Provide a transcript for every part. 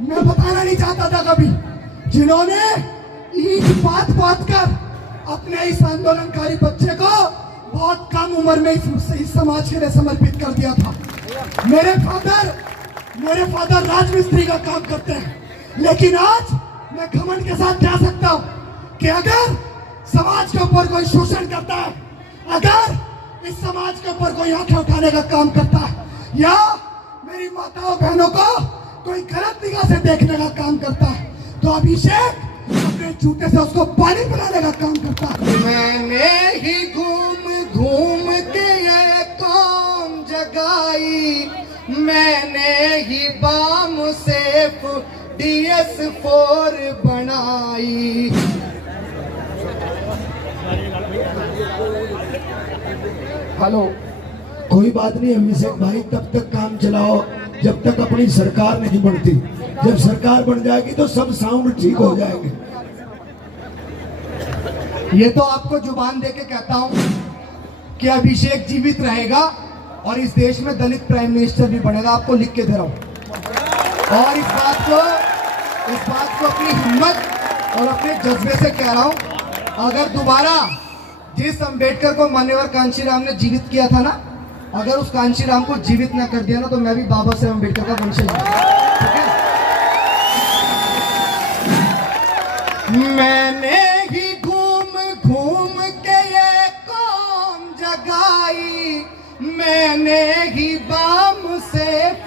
मैं बताना नहीं चाहता था कभी, जिन्होंने ईंट पात पात कर अपने इस आंदोलनकारी बच्चे को बहुत कम उम्र में इस समाज के लिए समर्पित कर दिया था। मेरे फादर राजमिस्त्री का काम करते हैं, लेकिन आज मैं घमंड के साथ कह सकता हूं कि अगर समाज के ऊपर कोई शोषण करता है, अगर इस समाज के ऊपर कोई आंखें उठाने का काम करता है, या मेरी माताओं बहनों को कोई गलत निगाह से देखने का काम करता है, तो अभिषेक अपने जूते से उसको पानी पिलाने का काम करता है। मैंने ही घूम घूम के ये कौम जगाई, मैंने ही बाम सेफ DS4 बनाई। हेलो, कोई बात नहीं अभिषेक भाई, तब तक काम चलाओ जब तक अपनी सरकार नहीं बनती। जब सरकार बन जाएगी तो सब साउंड ठीक हो जाएंगे। ये तो आपको जुबान देके कहता हूं कि अभिषेक जीवित रहेगा और इस देश में दलित प्राइम मिनिस्टर भी बनेगा, आपको लिख के दे रहा हूं। और इस बात को अपनी हिम्मत और अपने जज्बे से कह रहा हूं। अगर दोबारा जिस अंबेडकर को मान्यवर कांशीराम ने जीवित किया था ना, अगर उस कांशीराम को जीवित ना कर दिया ना, तो मैं भी बाबा साहेब अंबेडकर का वंशज हूं। ठीक है? मैंने ही घूम घूम के ये कौम जगाई, मैंने ही बाम सेफ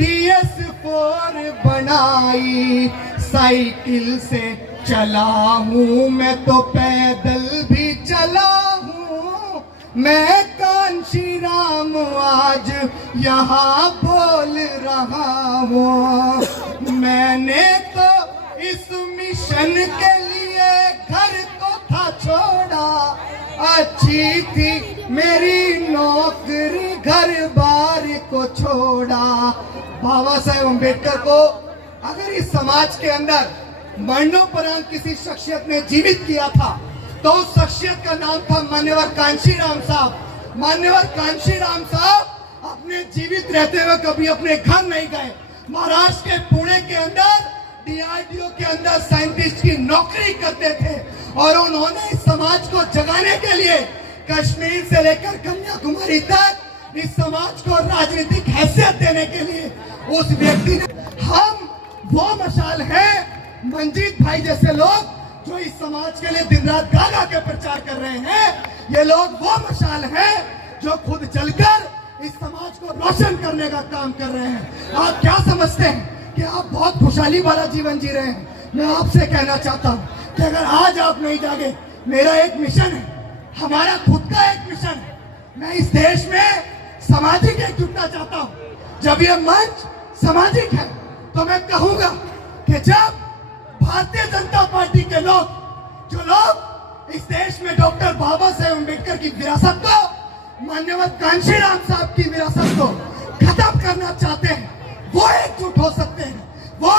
DS4 बनाई। साइकिल से चला हूँ मैं तो पैदल भी चला हूँ, मैं कांशीराम आज यहाँ बोल रहा हूँ। मैंने तो इस मिशन के लिए घर को था छोड़ा, अच्छी थी मेरी नौकरी घर बार को छोड़ा। बाबा साहेब अंबेडकर को अगर इस समाज के अंदर मरणोपरांत किसी शख्सियत ने जीवित किया था, तो उस शख्सियत का नाम था मान्यवर कांशीराम साहब। मान्यवर कांशीराम साहब अपने जीवित रहते हुए कभी अपने घर नहीं गए। महाराष्ट्र के पुणे के अंदर DRDO के अंदर साइंटिस्ट की नौकरी करते थे, और उन्होंने इस समाज को जगाने के लिए कश्मीर से लेकर कन्याकुमारी तक इस समाज को राजनीतिक हैसियत देने के लिए उस व्यक्ति ने, हम वो मशाल है मंजीत भाई जैसे लोग जो इस समाज के लिए दिन रात गा के प्रचार कर रहे हैं। ये लोग वो मशाल है जो खुद जलकर इस समाज को रोशन करने का काम कर रहे हैं। आप क्या समझते हैं कि आप बहुत खुशहाली वाला जीवन जी रहे हैं? मैं आपसे कहना चाहता हूं कि अगर आज आप नहीं जागे, मेरा एक मिशन है, हमारा खुद का एक मिशन है। मैं इस देश में सामाजिक एकजुटता चाहता हूं। जब ये मंच सामाजिक है तो मैं कहूंगा कि जब भारतीय जनता पार्टी के लोग, जो लोग इस देश में डॉक्टर बाबा साहेब अम्बेडकर की विरासत को, मान्यवर कांशीराम साहब की विरासत को खत्म करना चाहते हैं, वो एकजुट हो सकते हैं, वो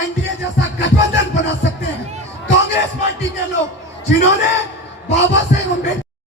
NDA जैसा गठबंधन बना सकते हैं। कांग्रेस पार्टी के लोग जिन्होंने बाबा साहेब अम्बेडकर